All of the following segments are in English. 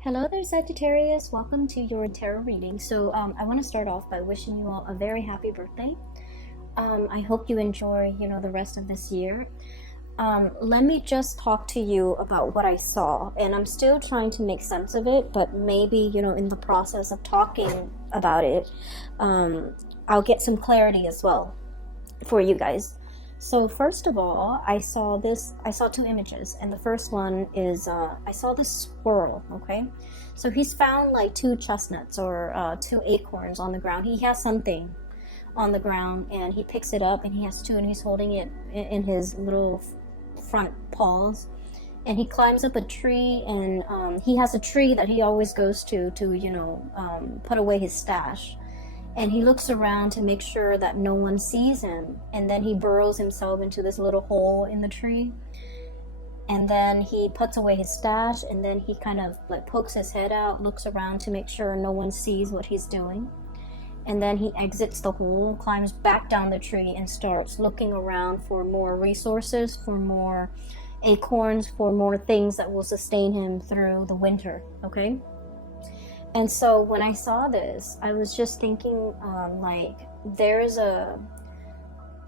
Hello there, Sagittarius. Welcome to your tarot reading. I want to start off by wishing you all a very happy birthday. I hope you enjoy, the rest of this year. Let me just talk to you about what I saw, and I'm still trying to make sense of it, but maybe, in the process of talking about it, I'll get some clarity as well for you guys. So first of all, I saw two images, and the first one is, I saw this squirrel, okay? So he's found like two chestnuts or two acorns on the ground. He has something on the ground, and he picks it up, and he has two, and he's holding it in his little front paws. And he climbs up a tree, and he has a tree that he always goes to put away his stash. And he looks around to make sure that no one sees him. And then he burrows himself into this little hole in the tree. And then he puts away his stash, and then he kind of like pokes his head out, looks around to make sure no one sees what he's doing. And then he exits the hole, climbs back down the tree, and starts looking around for more resources, for more acorns, for more things that will sustain him through the winter, okay? And so when I saw this, I was just thinking,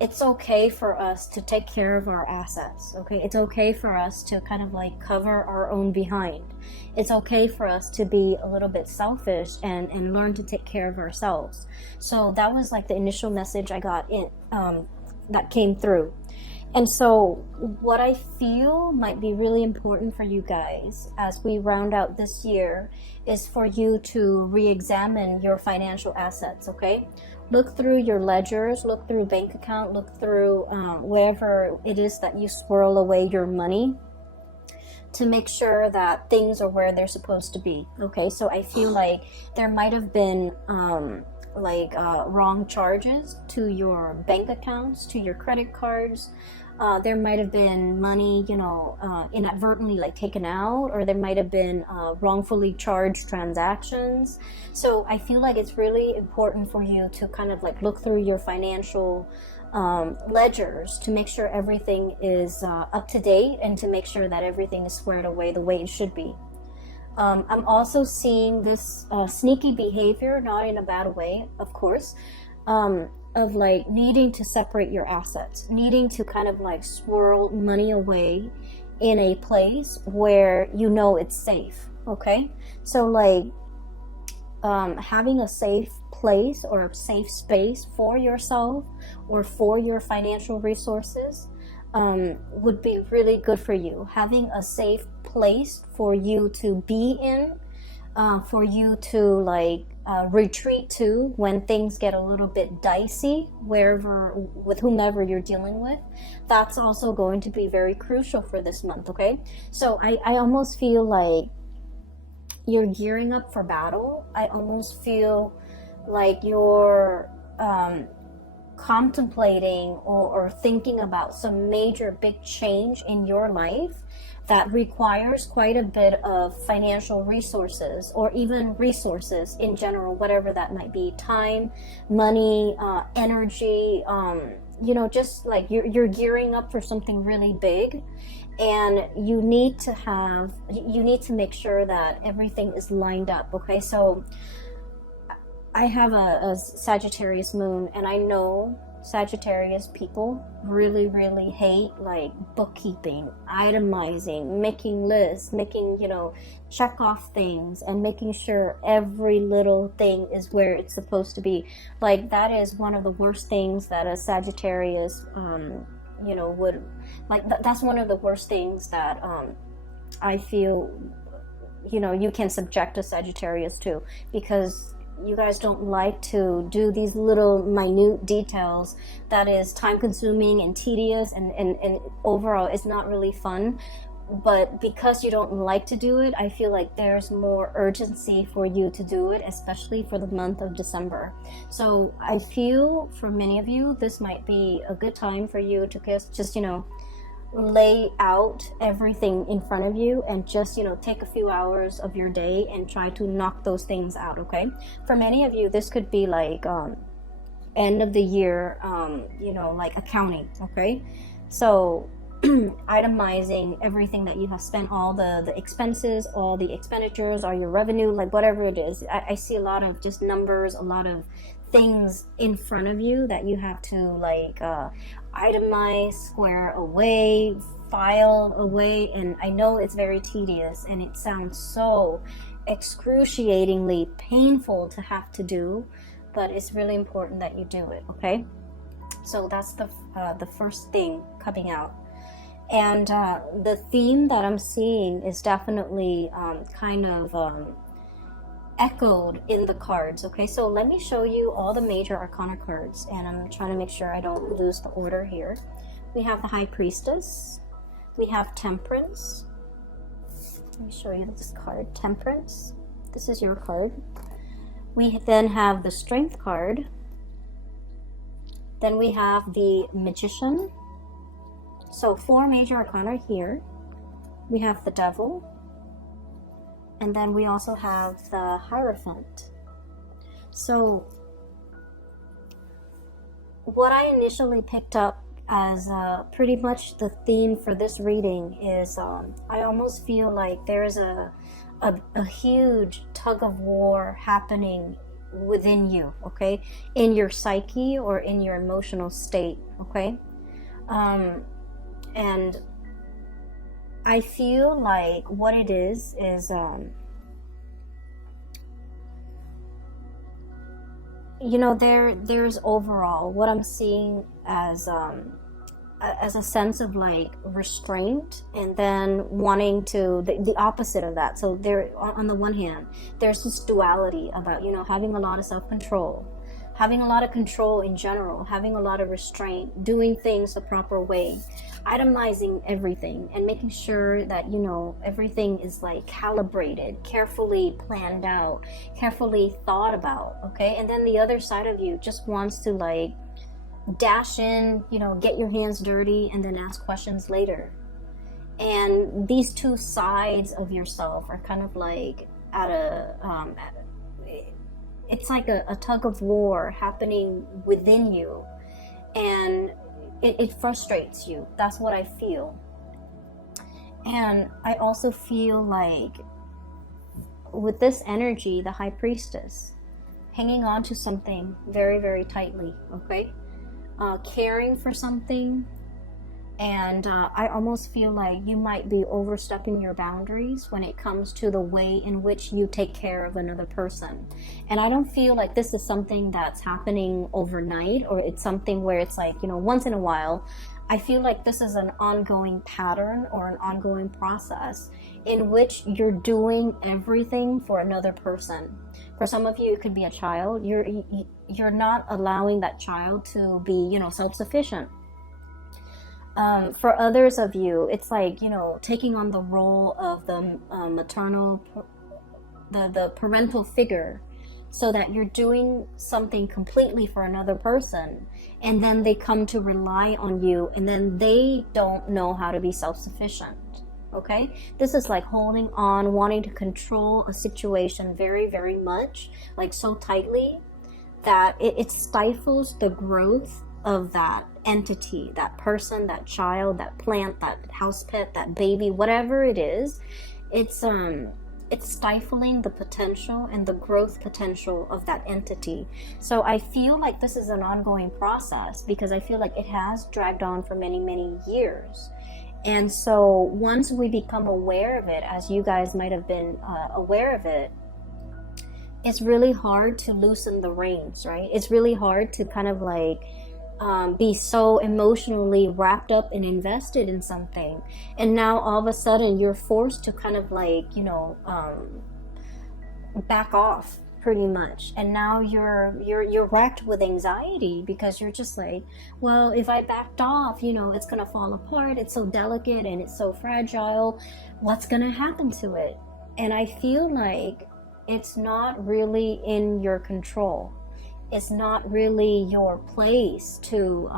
it's okay for us to take care of our assets, okay? It's okay for us to kind of like cover our own behind. It's okay for us to be a little bit selfish and learn to take care of ourselves. So that was like the initial message I got that came through. And so what I feel might be really important for you guys as we round out this year is for you to re-examine your financial assets, okay? Look through your ledgers, look through bank account, look through wherever it is that you swirl away your money to make sure that things are where they're supposed to be, okay? So I feel like there might have been wrong charges to your bank accounts, to your credit cards. There might have been money, inadvertently like taken out, or there might have been wrongfully charged transactions. So I feel like it's really important for you to kind of like look through your financial ledgers to make sure everything is up to date and to make sure that everything is squared away the way it should be. I'm also seeing this sneaky behavior, not in a bad way, of course, of like needing to separate your assets, needing to kind of like swirl money away in a place where it's safe, okay? So like having a safe place or a safe space for yourself or for your financial resources would be really good for you. Having a safe place for you to be in, for you to retreat to when things get a little bit dicey, with whomever you're dealing with. That's also going to be very crucial for this month, okay? So I almost feel like you're gearing up for battle. I almost feel like you're contemplating or thinking about some major big change in your life that requires quite a bit of financial resources, or even resources in general, whatever that might be, time, money, energy, just like you're gearing up for something really big, and you need to make sure that everything is lined up, okay? So I have a Sagittarius moon, and I know Sagittarius people really, really hate like bookkeeping, itemizing, making lists, making, check off things and making sure every little thing is where it's supposed to be. Like that is one of the worst things that a Sagittarius, would like. That's one of the worst things that I feel, you can subject a Sagittarius to, because you guys don't like to do these little minute details that is time consuming and tedious and overall it's not really fun. But because you don't like to do it, I feel like there's more urgency for you to do it, especially for the month of December. So I feel for many of you, this might be a good time for you to just lay out everything in front of you and just take a few hours of your day and try to knock those things out, okay? For many of you, this could be like end of the year like accounting, okay? So itemizing everything that you have spent, all the expenses, all the expenditures, or your revenue, like whatever it is. I see a lot of just numbers, a lot of things in front of you that you have to like itemize, square away, file away. And I know it's very tedious and it sounds so excruciatingly painful to have to do, but it's really important that you do it. Okay, so that's the first thing coming out. And the theme that I'm seeing is definitely kind of echoed in the cards. Okay, so let me show you all the major arcana cards, and I'm trying to make sure I don't lose the order here. We have the High Priestess, we have Temperance. Let me show you this card, Temperance. This is your card. We then have the Strength card. Then we have the Magician. So 4 major arcana here. We have the Devil. And then we also have the Hierophant. So what I initially picked up as pretty much the theme for this reading is I almost feel like there's a huge tug of war happening within you, okay? In your psyche or in your emotional state, okay? And I feel like what it is you know, there's overall what I'm seeing as a sense of like restraint, and then wanting to the opposite of that. So there, on the one hand, there's this duality about, you know, having a lot of self-control, having a lot of control in general, having a lot of restraint, doing things the proper way, itemizing everything, and making sure that, you know, everything is like calibrated, carefully planned out, carefully thought about, okay? And then the other side of you just wants to like dash in, you know, get your hands dirty, and then ask questions later. And these two sides of yourself are kind of like it's like a tug of war happening within you, and it frustrates you. That's what I feel. And I also feel like with this energy, the High Priestess, hanging on to something very, very tightly, okay? Caring for something, and I almost feel like you might be overstepping your boundaries when it comes to the way in which you take care of another person. And I don't feel like this is something that's happening overnight, or it's something where it's like, you know, once in a while. I feel like this is an ongoing pattern or an ongoing process in which you're doing everything for another person. For some of you, it could be a child. You're not allowing that child to be, you know, self-sufficient. For others of you, it's like, you know, taking on the role of the maternal, the parental figure, so that you're doing something completely for another person, and then they come to rely on you, and then they don't know how to be self-sufficient. Okay, this is like holding on, wanting to control a situation very, very much, like so tightly that it stifles the growth of that entity, that person, that child, that plant, that house pet, that baby, whatever it is. It's stifling the potential and the growth potential of that entity. So I feel like this is an ongoing process, because I feel like it has dragged on for many, many years. And so once we become aware of it, as you guys might have been aware of it, it's really hard to loosen the reins, right? It's really hard to kind of like be so emotionally wrapped up and invested in something, and now all of a sudden you're forced to kind of like, you know, back off pretty much. And now you're racked with anxiety, because you're just like, well, if I backed off, you know, it's gonna fall apart. It's so delicate and it's so fragile. What's gonna happen to it? And I feel like it's not really in your control. It's not really your place to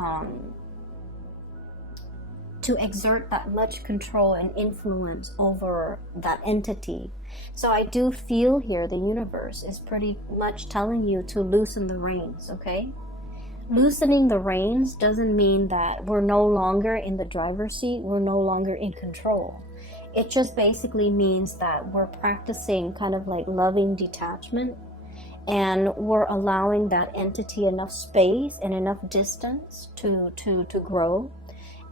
exert that much control and influence over that entity. So I do feel here the universe is pretty much telling you to loosen the reins, okay? Loosening the reins doesn't mean that we're no longer in the driver's seat, we're no longer in control. It just basically means that we're practicing kind of like loving detachment, and we're allowing that entity enough space and enough distance to grow.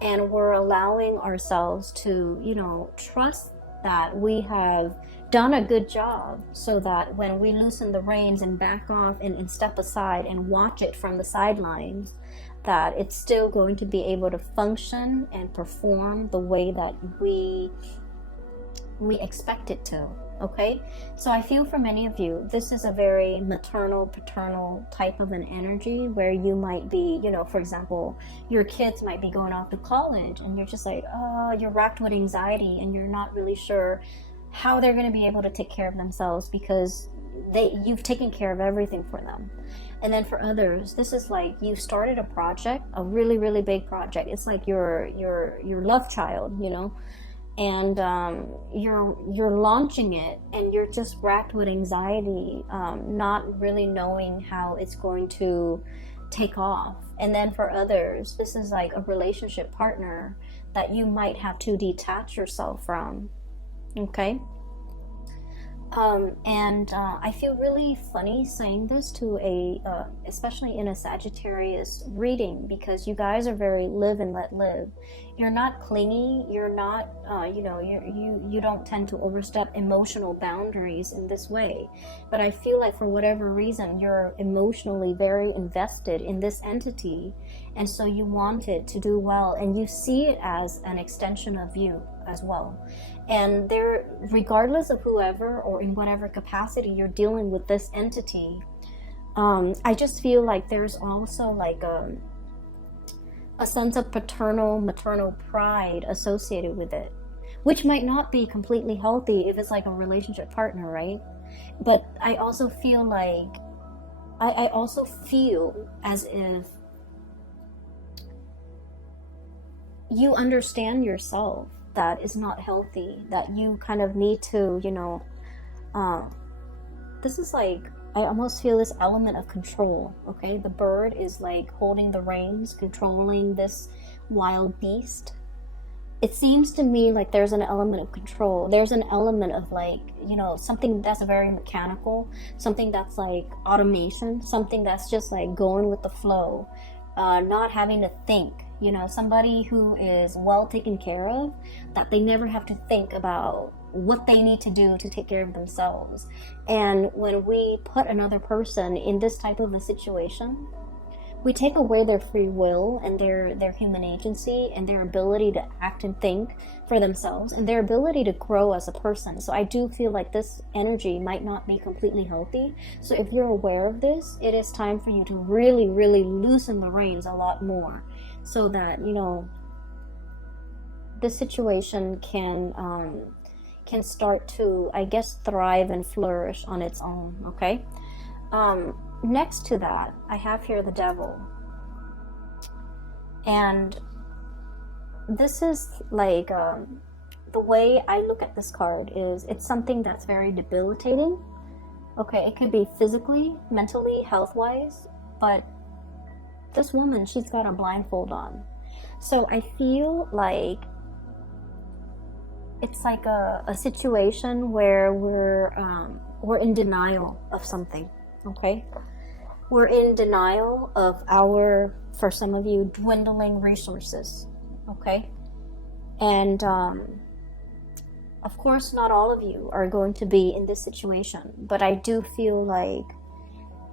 And we're allowing ourselves to, you know, trust that we have done a good job, so that when we loosen the reins and back off and step aside and watch it from the sidelines, that it's still going to be able to function and perform the way that we expect it to. Okay, so I feel for many of you, this is a very maternal, paternal type of an energy, where you might be, you know, for example, your kids might be going off to college, and you're just like, oh, you're racked with anxiety, and you're not really sure how they're going to be able to take care of themselves, because you've taken care of everything for them. And then for others, this is like you started a project, a really, really big project. It's like your love child, you know, and you're launching it, and you're just racked with anxiety, not really knowing how it's going to take off. And then for others, this is like a relationship partner that you might have to detach yourself from. Okay. I feel really funny saying this to especially in a Sagittarius reading, because you guys are very live and let live. You're not clingy. You're not, you don't tend to overstep emotional boundaries in this way. But I feel like for whatever reason, you're emotionally very invested in this entity. And so you want it to do well, and you see it as an extension of you as well. And there, regardless of whoever or in whatever capacity you're dealing with this entity, I just feel like there's also like a sense of paternal, maternal pride associated with it, which might not be completely healthy if it's like a relationship partner, right? But I also feel like, I also feel as if you understand yourself that is not healthy, that you kind of need to, this is like, I almost feel this element of control. Okay, the bird is like holding the reins, controlling this wild beast. It seems to me like there's an element of control. There's an element of like, something that's very mechanical, something that's like automation, something that's just like going with the flow, not having to think. Somebody who is well taken care of, that they never have to think about what they need to do to take care of themselves. And when we put another person in this type of a situation, we take away their free will and their human agency and their ability to act and think for themselves and their ability to grow as a person. So I do feel like this energy might not be completely healthy. So if you're aware of this, it is time for you to really, really loosen the reins a lot more, so that, this situation can start to, I guess, thrive and flourish on its own. Okay. Next to that, I have here the devil. And this is like, the way I look at this card is, it's something that's very debilitating. Okay, it could be physically, mentally, health-wise, but this woman, she's got a blindfold on. So I feel like it's like a situation where we're in denial of something. Okay, we're in denial of our, for some of you, dwindling resources. Okay, and of course not all of you are going to be in this situation, but I do feel like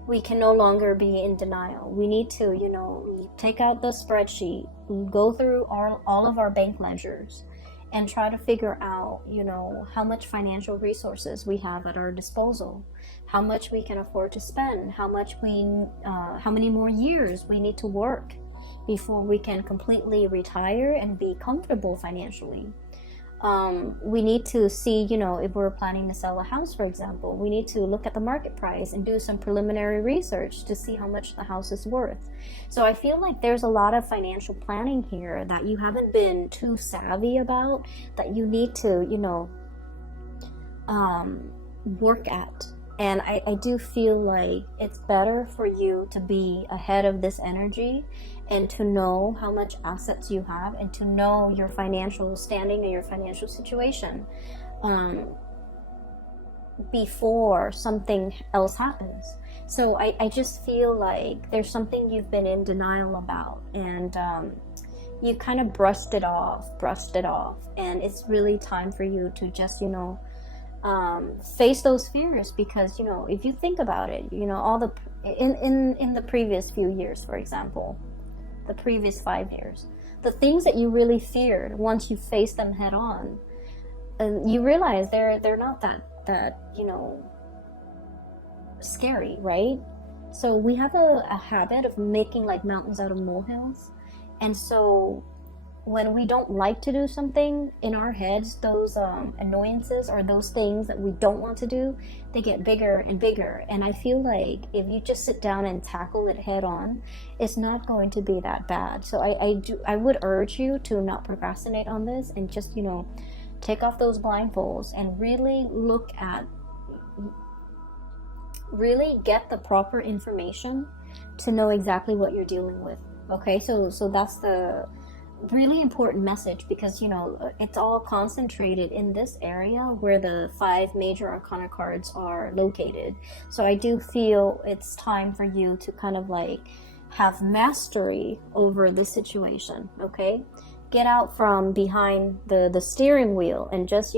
we can no longer be in denial. We need to, take out the spreadsheet, go through all of our bank ledgers, and try to figure out, how much financial resources we have at our disposal, how much we can afford to spend, how many more years we need to work before we can completely retire and be comfortable financially. We need to see, if we're planning to sell a house, for example, we need to look at the market price and do some preliminary research to see how much the house is worth. So I feel like there's a lot of financial planning here that you haven't been too savvy about, that you need to, work at. And I do feel like it's better for you to be ahead of this energy and to know how much assets you have and to know your financial standing and your financial situation before something else happens. So I just feel like there's something you've been in denial about, and you kind of brushed it off, and it's really time for you to just, face those fears. Because, if you think about it, all the in the previous few years, for example, the previous 5 years, the things that you really feared, once you face them head on, and you realize they're not that scary, right? So we have a habit of making like mountains out of molehills, and so when we don't like to do something, in our heads, those annoyances or those things that we don't want to do, they get bigger and bigger. And I feel like if you just sit down and tackle it head on, it's not going to be that bad. So I would urge you to not procrastinate on this, and just, take off those blindfolds and really get the proper information to know exactly what you're dealing with. Okay, so that's the really important message, because it's all concentrated in this area where the 5 major arcana cards are located. So I do feel it's time for you to kind of like have mastery over this situation. Okay, get out from behind the steering wheel and just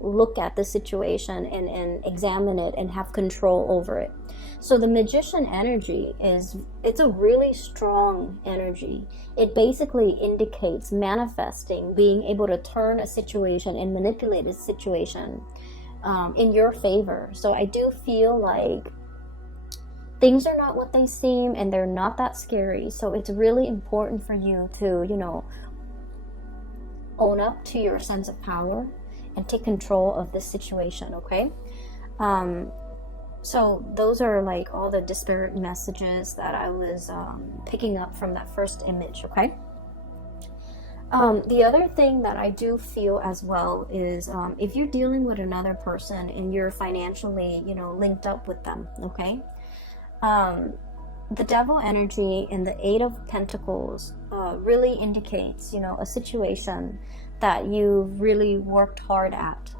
look at the situation and examine it and have control over it. So the Magician energy it's a really strong energy. It basically indicates manifesting, being able to turn a situation and manipulate a situation in your favor. So I do feel like things are not what they seem, and they're not that scary. So it's really important for you to own up to your sense of power and take control of this situation. Okay, so those are like all the disparate messages that I was picking up from that first image. Okay, the other thing that I do feel as well is if you're dealing with another person and you're financially linked up with them. Okay, the Devil energy and the 8 of Pentacles really indicates, a situation that you've really worked hard at.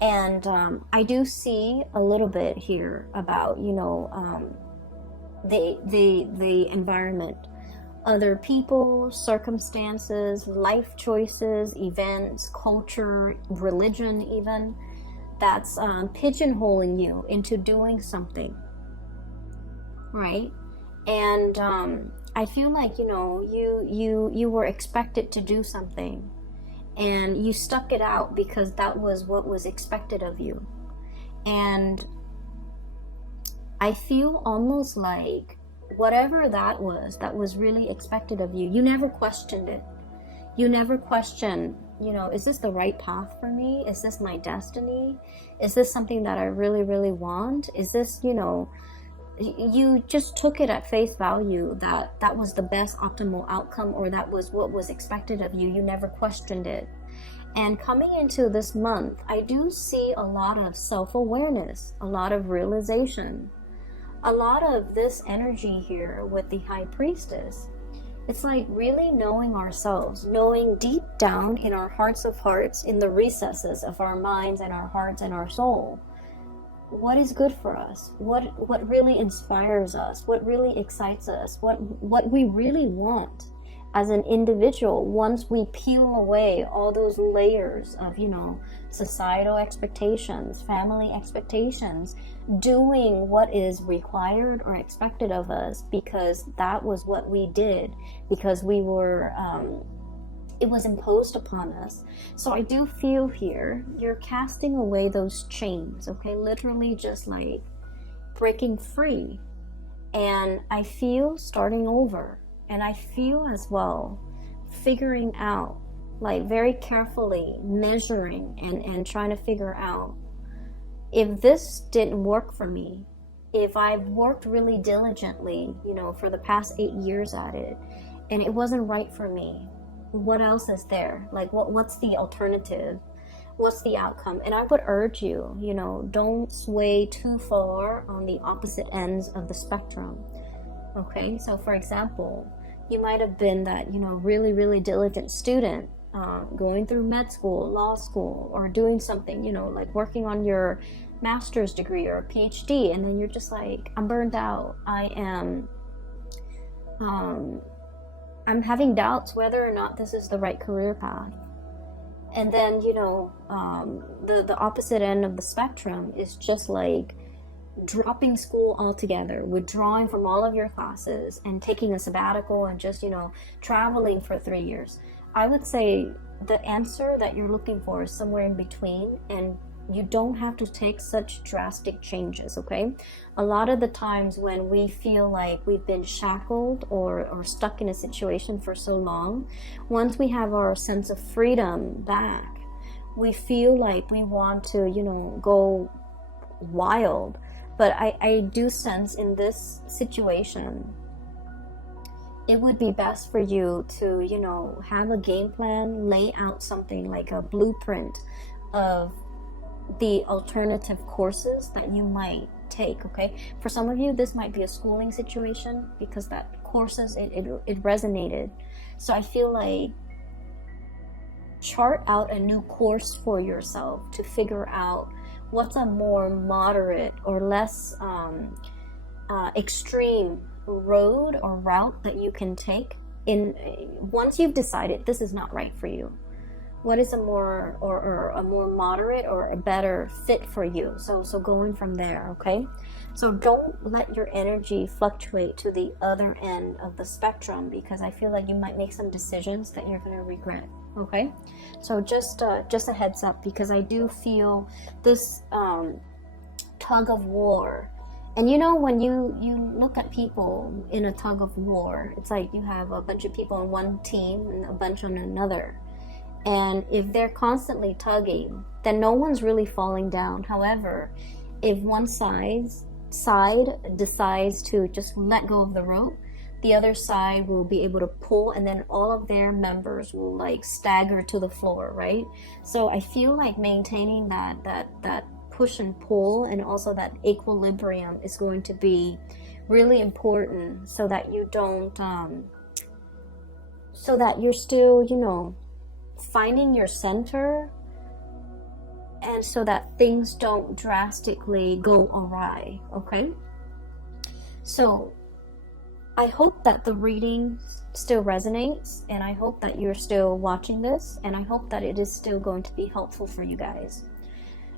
And I do see a little bit here about, the environment, other people, circumstances, life choices, events, culture, religion even, that's pigeonholing you into doing something, right? And I feel like you were expected to do something, and you stuck it out because that was what was expected of you. And I feel almost like whatever that was really expected of you, you never questioned it. You never questioned, is this the right path for me? Is this my destiny? Is this something that I really, really want? Is this, you just took it at face value that was the best optimal outcome, or that was what was expected of you. You never questioned it. And coming into this month, I do see a lot of self-awareness, a lot of realization, a lot of this energy here with the High Priestess. It's like really knowing ourselves, knowing deep down in our hearts of hearts, in the recesses of our minds and our hearts and our soul, what is good for us, what really inspires us, what really excites us, what we really want as an individual. Once we peel away all those layers of societal expectations, family expectations, doing what is required or expected of us because that was what we did, because we were it was imposed upon us. So I do feel here you're casting away those chains, okay? Literally just like breaking free. And I feel starting over. And I feel as well figuring out, like very carefully measuring and trying to figure out, if this didn't work for me, if I've worked really diligently, for the past 8 years at it, and it wasn't right for me, what else is there? Like what's the alternative? what's the outcome? And I would urge you, you know, don't sway too far on the opposite ends of the spectrum. Okay, so for example, you might have been that, you know, really, really diligent student, going through med school, law school, or doing something, you know, like working on your master's degree or a PhD, and then you're just like, I'm burned out. I'm having doubts whether or not this is the right career path. And then, you know, the opposite end of the spectrum is just like dropping school altogether, withdrawing from all of your classes and taking a sabbatical and just, you know, traveling for 3 years. I would say the answer that you're looking for is somewhere in between, and you don't have to take such drastic changes, okay? A lot of the times when we feel like we've been shackled or stuck in a situation for so long, once we have our sense of freedom back, we feel like we want to, you know, go wild. But I do sense in this situation, it would be best for you to, you know, have a game plan, lay out something like a blueprint of the alternative courses that you might take, okay? For some of you, this might be a schooling situation because that courses, it resonated. So I feel like chart out a new course for yourself to figure out what's a more moderate or less extreme road or route that you can take in once you've decided this is not right for you. What is a more or a more moderate or a better fit for you? So going from there, okay? So don't let your energy fluctuate to the other end of the spectrum, because I feel like you might make some decisions that you're going to regret, okay? So just a heads up, because I do feel this tug of war. And you know, when you look at people in a tug of war, it's like you have a bunch of people on one team and a bunch on another. And if they're constantly tugging, then no one's really falling down. However, if one side decides to just let go of the rope, the other side will be able to pull, and then all of their members will like stagger to the floor, right? So I feel like maintaining that push and pull and also that equilibrium is going to be really important, so that you don't so that you're still, you know, finding your center, and so that things don't drastically go awry, okay? So I hope that the reading still resonates, and I hope that you're still watching this, and I hope that it is still going to be helpful for you guys.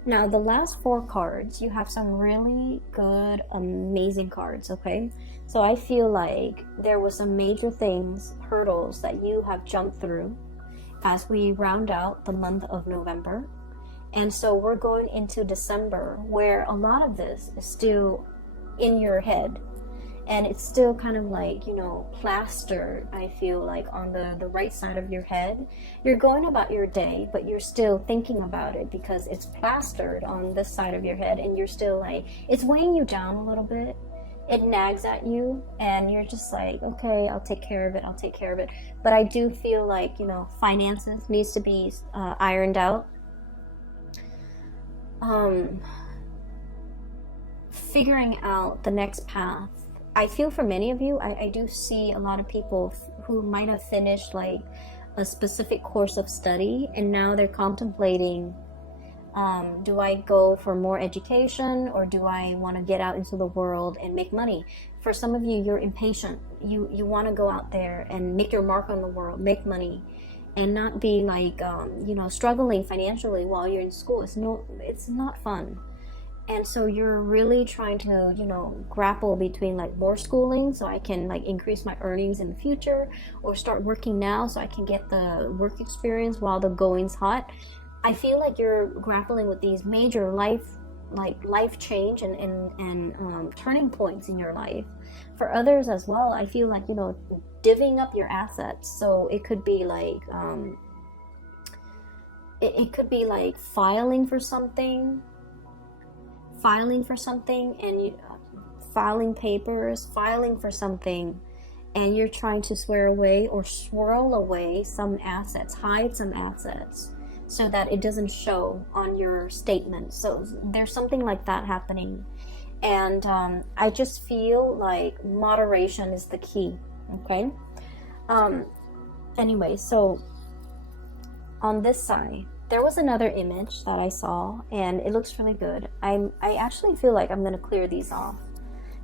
Now, the last 4 cards, you have some really good, amazing cards, okay? So I feel like there was some major things, hurdles that you have jumped through as we round out the month of November. And so we're going into December, where a lot of this is still in your head, and it's still kind of like, you know, plastered, I feel like, on the right side of your head. You're going about your day, but you're still thinking about it because it's plastered on this side of your head, and you're still like, it's weighing you down a little bit. It nags at you, and you're just like, okay, I'll take care of it. But I do feel like, you know, finances needs to be ironed out. Figuring out the next path. I feel for many of you, I do see a lot of people who might have finished like a specific course of study, and now they're contemplating, do I go for more education, or do I want to get out into the world and make money? For some of you, you're impatient. You want to go out there and make your mark on the world, make money, and not be like, you know, struggling financially while you're in school. It's not fun. And so you're really trying to, you know, grapple between like more schooling so I can like increase my earnings in the future, or start working now so I can get the work experience while the going's hot. I feel like you're grappling with these major life change and turning points in your life. For others as well, I feel like, you know, divvying up your assets. So it could be like it could be like filing for something, and you filing papers, filing for something, and you're trying to swear away or swirl away some assets, hide some assets, so that it doesn't show on your statement. So there's something like that happening. And I just feel like moderation is the key. Okay. Anyway, so on this side, there was another image that I saw, and it looks really good. I actually feel like I'm going to clear these off,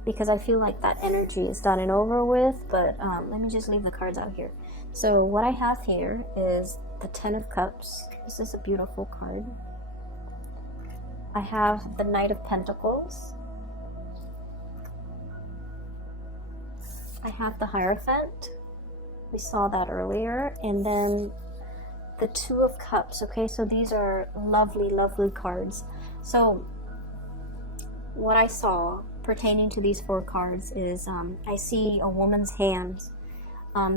because I feel like that energy is done and over with. But let me just leave the cards out here. So what I have here is the 10 of Cups. This is a beautiful card. I have the Knight of Pentacles. I have the Hierophant. We saw that earlier. And then the 2 of Cups. Okay, so these are lovely, lovely cards. So what I saw pertaining to these 4 cards is I see a woman's hands.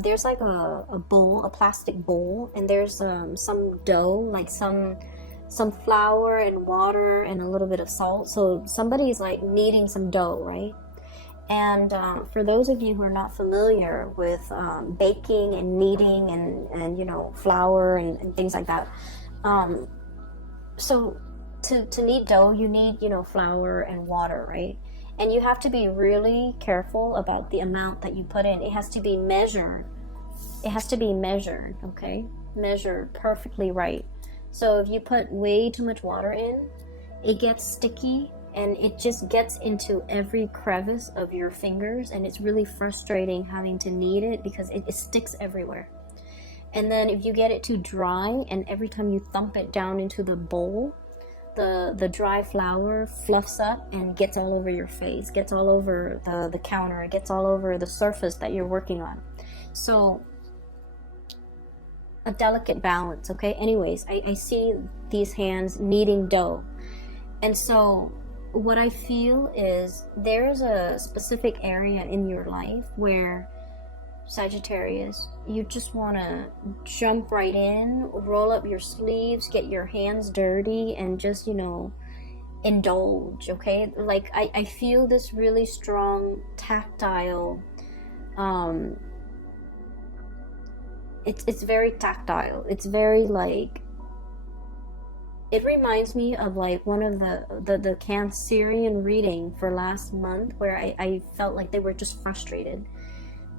There's like a bowl, a plastic bowl, and there's some dough, like some flour and water and a little bit of salt. So somebody's like kneading some dough, right? And for those of you who are not familiar with baking and kneading and you know, flour and things like that, so to knead dough, you need, you know, flour and water, right? And you have to be really careful about the amount that you put in. It has to be measured. It has to be measured, okay? Measured perfectly right. So if you put way too much water in, it gets sticky and it just gets into every crevice of your fingers, and it's really frustrating having to knead it because it sticks everywhere. And then if you get it too dry, and every time you thump it down into the bowl, the dry flour fluffs up and gets all over your face, gets all over the counter, it gets all over the surface that you're working on. So a delicate balance, okay? Anyways, I see these hands kneading dough. And so what I feel is there's a specific area in your life where, Sagittarius, you just want to jump right in, roll up your sleeves, get your hands dirty, and just, you know, indulge, okay? Like, I feel this really strong tactile, it's very tactile. It's very, like, it reminds me of, like, one of the Cancerian reading for last month, where I felt like they were just frustrated.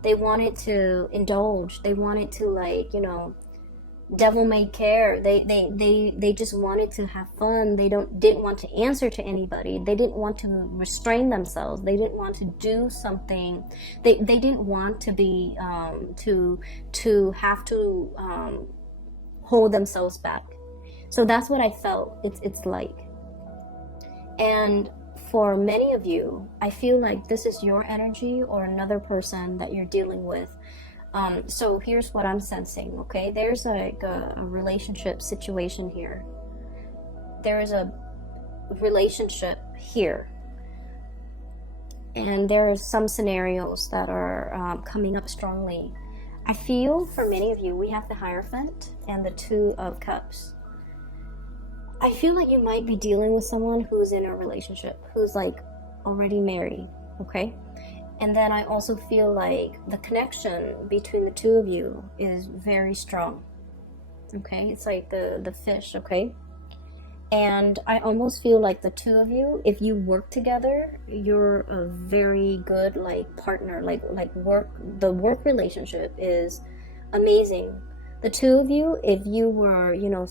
They wanted to indulge. They wanted to, like, you know, devil may care. They just wanted to have fun. They didn't want to answer to anybody. They didn't want to restrain themselves. They didn't want to do something. They didn't want to be to have to hold themselves back. So that's what I felt it's like. And for many of you, I feel like this is your energy or another person that you're dealing with. So here's what I'm sensing, okay? There's like a relationship situation here. There is a relationship here. And there are some scenarios that are coming up strongly. I feel for many of you, we have the Hierophant and the 2 of Cups. I feel like you might be dealing with someone who's in a relationship, who's like already married, okay? And then I also feel like the connection between the 2 of you is very strong, okay? It's like the fish, okay? And I almost feel like the 2 of you, if you work together, you're a very good, like, partner. Like the work relationship is amazing. The 2 of you, if you were, you know,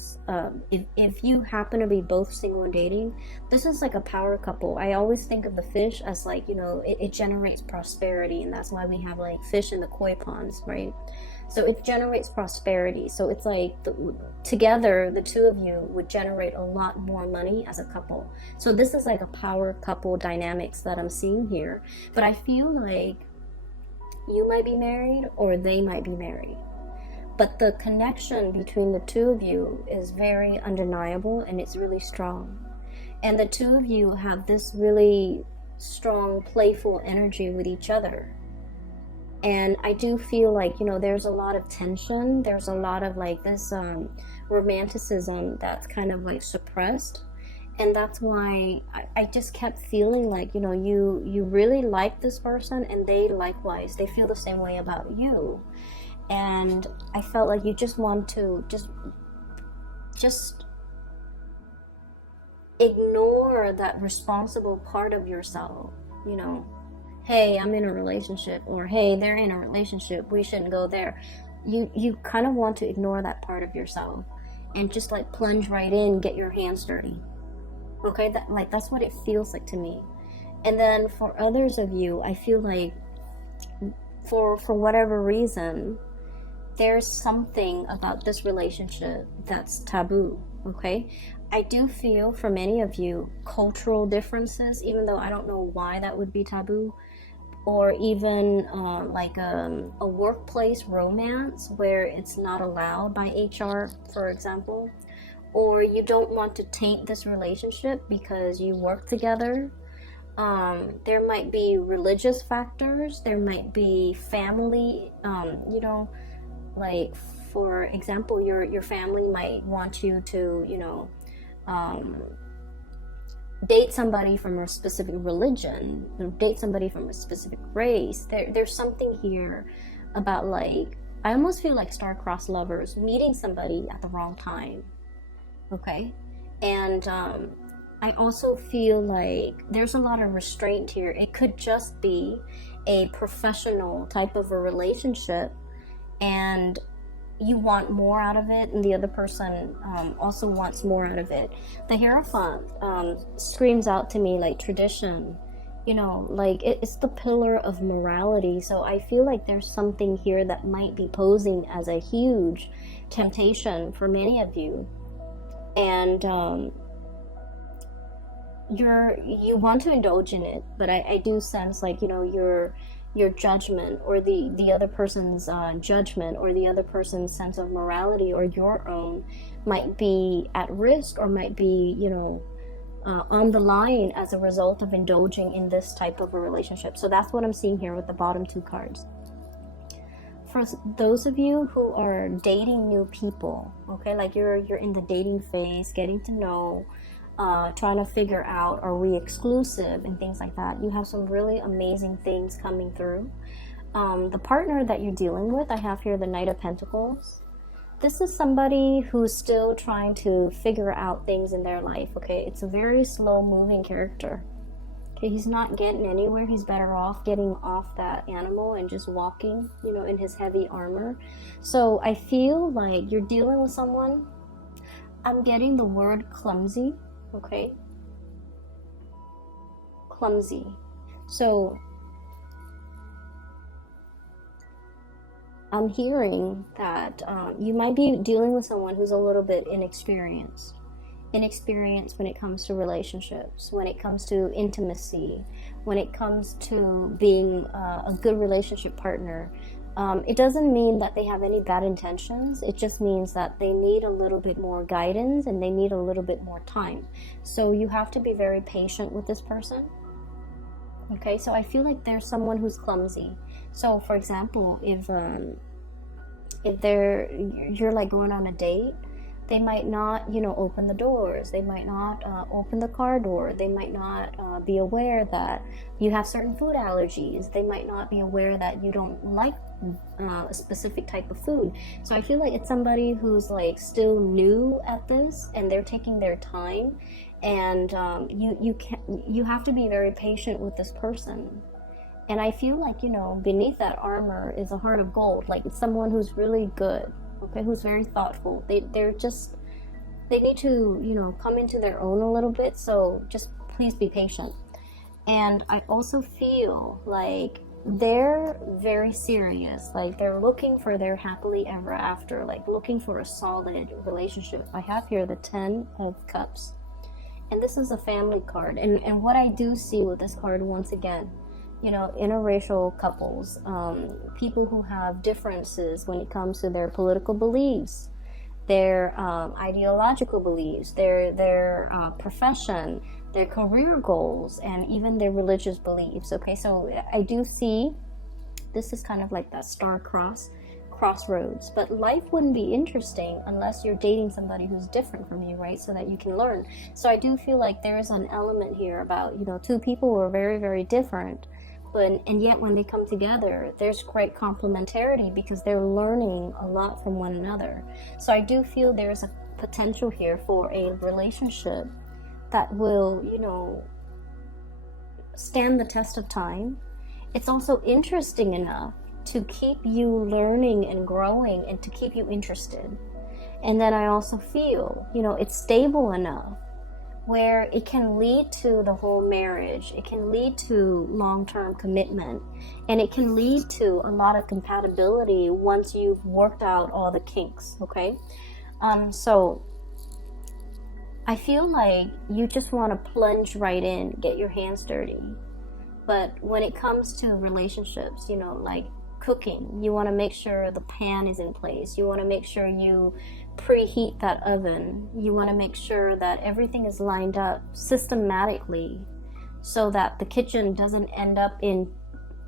if you happen to be both single and dating, this is like a power couple. I always think of the fish as, like, you know, it generates prosperity, and that's why we have, like, fish in the koi ponds, right? So it generates prosperity. So it's like together, the 2 of you would generate a lot more money as a couple. So this is like a power couple dynamics that I'm seeing here. But I feel like you might be married or they might be married. But the connection between the 2 of you is very undeniable, and it's really strong. And the 2 of you have this really strong, playful energy with each other. And I do feel like, you know, there's a lot of tension. There's a lot of, like, this romanticism that's kind of, like, suppressed. And that's why I just kept feeling like, you know, you really like this person, and they likewise. They feel the same way about you. And I felt like you just want to just just ignore that responsible part of yourself. You know, hey, I'm in a relationship, or hey, they're in a relationship, we shouldn't go there. You kind of want to ignore that part of yourself and just like plunge right in, get your hands dirty. Okay, that's what it feels like to me. And then for others of you, I feel like for whatever reason, there's something about this relationship that's taboo. Okay, I do feel for many of you, cultural differences, even though I don't know why that would be taboo, or even like a workplace romance where it's not allowed by HR, for example, or you don't want to taint this relationship because you work together. There might be religious factors, there might be family, you know, like for example, your family might want you to, you know, date somebody from a specific religion, date somebody from a specific race. There's something here about, like, I almost feel like star-crossed lovers meeting somebody at the wrong time. Okay? And I also feel like there's a lot of restraint here. It could just be a professional type of a relationship, and you want more out of it, and the other person also wants more out of it. The Hierophant screams out to me like tradition, you know, like it's the pillar of morality. So I feel like there's something here that might be posing as a huge temptation for many of you, and you want to indulge in it, but I do sense, like, you know, your judgment, or the other person's judgment, or the other person's sense of morality, or your own, might be at risk, or might be, you know, on the line as a result of indulging in this type of a relationship. So that's what I'm seeing here with the bottom two cards. For those of you who are dating new people, okay, like you're in the dating phase, getting to know, trying to figure out, are we exclusive and things like that, you have some really amazing things coming through. The partner that you're dealing with, I have here the Knight of Pentacles. This is somebody who's still trying to figure out things in their life. Okay, it's a very slow moving character. Okay, he's not getting anywhere. He's better off getting off that animal and just walking, you know, in his heavy armor. So I feel like you're dealing with someone, I'm getting the word clumsy. Okay, clumsy. So I'm hearing that you might be dealing with someone who's a little bit inexperienced when it comes to relationships, when it comes to intimacy, when it comes to being a good relationship partner. It doesn't mean that they have any bad intentions. It just means that they need a little bit more guidance, and they need a little bit more time. So you have to be very patient with this person. Okay, so I feel like there's someone who's clumsy. So for example, if you're like going on a date, they might not, you know, open the doors. They might not open the car door. They might not be aware that you have certain food allergies. They might not be aware that you don't like a specific type of food. So I feel like it's somebody who's like still new at this, and they're taking their time, and you have to be very patient with this person. And I feel like, you know, beneath that armor is a heart of gold. Like, it's someone who's really good, okay, who's very thoughtful. They need to, you know, come into their own a little bit. So just please be patient. And I also feel like they're very serious. Like, they're looking for their happily ever after, like looking for a solid relationship. I have here the 10 of Cups, and this is a family card. And what I do see with this card, once again, you know, interracial couples, people who have differences when it comes to their political beliefs, their ideological beliefs, their profession, their career goals, and even their religious beliefs. Okay, so I do see this is kind of like that crossroads. But life wouldn't be interesting unless you're dating somebody who's different from you, right? So that you can learn. So I do feel like there is an element here about, you know, two people who are very, very different, and yet when they come together, there's great complementarity because they're learning a lot from one another. So I do feel there's a potential here for a relationship that will, you know, stand the test of time. It's also interesting enough to keep you learning and growing and to keep you interested. And then I also feel, you know, it's stable enough where it can lead to the whole marriage. It can lead to long-term commitment, and it can lead to a lot of compatibility once you've worked out all the kinks, okay? So I feel like you just want to plunge right in, get your hands dirty. But when it comes to relationships, you know, like cooking, you want to make sure the pan is in place. You want to make sure you preheat that oven. You want to make sure that everything is lined up systematically so that the kitchen doesn't end up in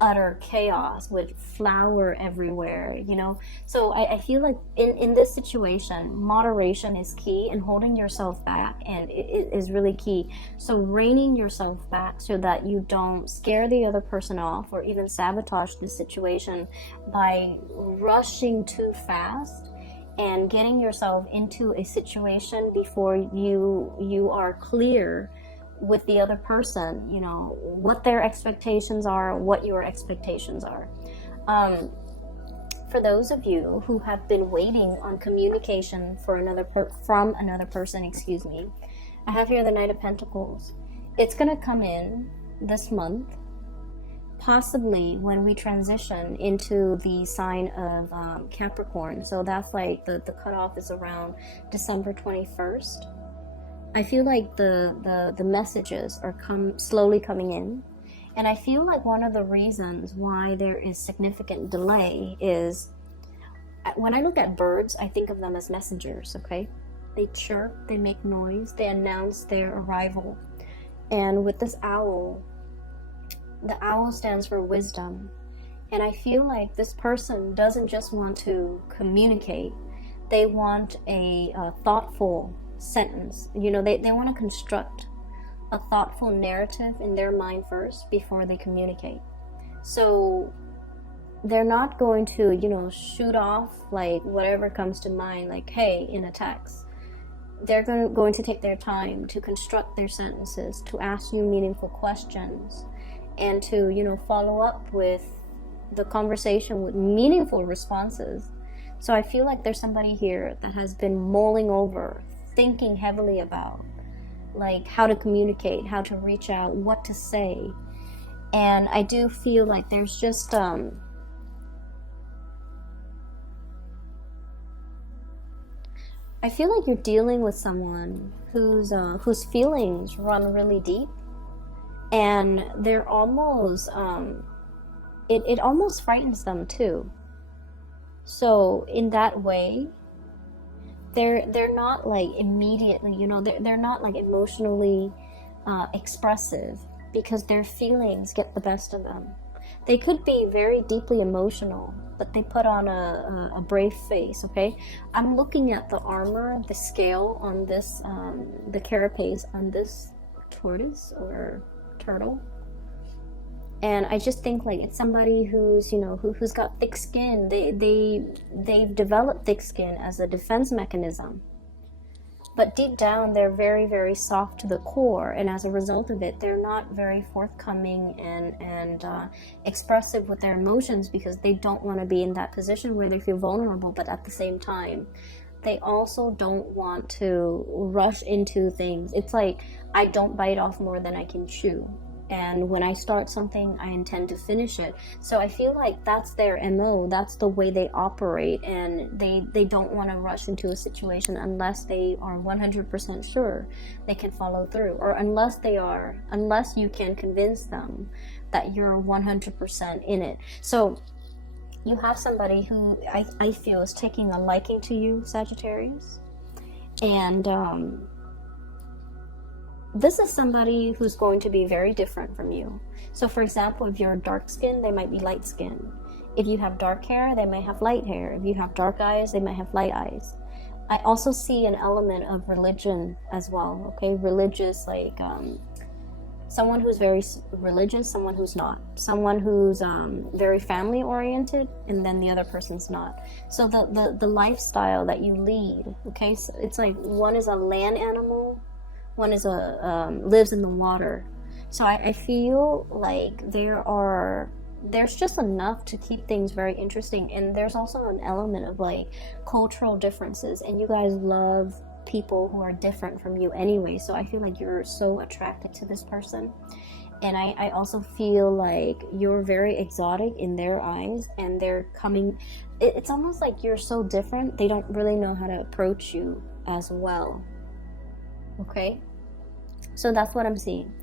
utter chaos with flour everywhere, you know. So I feel like in this situation, moderation is key, and holding yourself back and it is really key. So reining yourself back so that you don't scare the other person off or even sabotage the situation by rushing too fast and getting yourself into a situation before you are clear with the other person, you know, what their expectations are, what your expectations are. For those of you who have been waiting on communication from another person, excuse me, I have here the Knight of Pentacles. It's going to come in this month, possibly when we transition into the sign of Capricorn. So that's like the cutoff is around December 21st. I feel like the messages are slowly coming in. And I feel like one of the reasons why there is significant delay is when I look at birds, I think of them as messengers, okay? They chirp, they make noise, they announce their arrival. And with this owl, the owl stands for wisdom. And I feel like this person doesn't just want to communicate, they want a thoughtful sentence. You know, they want to construct a thoughtful narrative in their mind first before they communicate. So they're not going to, you know, shoot off like whatever comes to mind, like, hey, in a text. They're going to take their time to construct their sentences, to ask you meaningful questions, and to, you know, follow up with the conversation with meaningful responses. So I feel like there's somebody here that has been mulling over, thinking heavily about like how to communicate, how to reach out, what to say. And I do feel like there's just I feel like you're dealing with someone whose feelings run really deep, and they're almost it almost frightens them too. So in that way, they're not like immediately, you know, they're not like emotionally expressive because their feelings get the best of them. They could be very deeply emotional, but they put on a brave face, okay? I'm looking at the armor, the scale on this, the carapace on this tortoise or turtle. And I just think like it's somebody who's, you know, who's got thick skin. They've developed thick skin as a defense mechanism. But deep down, they're very, very soft to the core. And as a result of it, they're not very forthcoming and expressive with their emotions because they don't want to be in that position where they feel vulnerable. But at the same time, they also don't want to rush into things. It's like, I don't bite off more than I can chew. And when I start something, I intend to finish it. So I feel like that's their MO. That's the way they operate. And they don't want to rush into a situation unless they are 100% sure they can follow through. Or unless you can convince them that you're 100% in it. So you have somebody who I feel is taking a liking to you, Sagittarius. And this is somebody who's going to be very different from you. So for example, if you're dark skinned, they might be light skinned. If you have dark hair, they might have light hair. If you have dark eyes, they might have light eyes. I also see an element of religion as well, okay? Religious, like someone who's very religious, someone who's not, someone who's very family oriented, and then the other person's not. So the lifestyle that you lead, okay, so it's like one is a land animal, one is lives in the water. So I feel like there's just enough to keep things very interesting, and there's also an element of like cultural differences, and you guys love people who are different from you anyway, so I feel like you're so attracted to this person. And I also feel like you're very exotic in their eyes, and they're coming, it's almost like you're so different, they don't really know how to approach you as well. Okay, so that's what I'm seeing.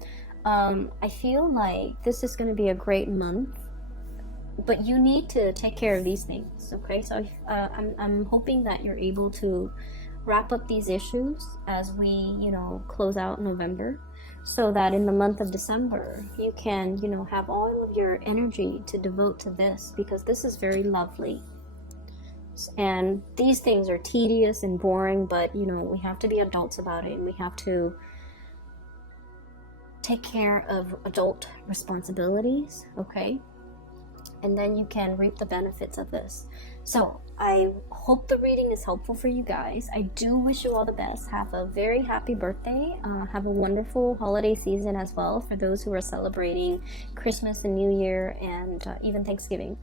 I feel like this is going to be a great month, but you need to take care of these things. Okay, so I'm hoping that you're able to wrap up these issues as we, close out November, so that in the month of December you can, have all of your energy to devote to this, because this is very lovely. And these things are tedious and boring, but we have to be adults about it, and we have to take care of adult responsibilities, okay? And then you can reap the benefits of this. So I hope the reading is helpful for you guys. I do wish you all the best. Have a very happy birthday. Have a wonderful holiday season as well for those who are celebrating Christmas and New Year, and even Thanksgiving.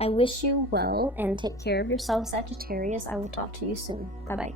I wish you well, and take care of yourself, Sagittarius. I will talk to you soon. Bye-bye.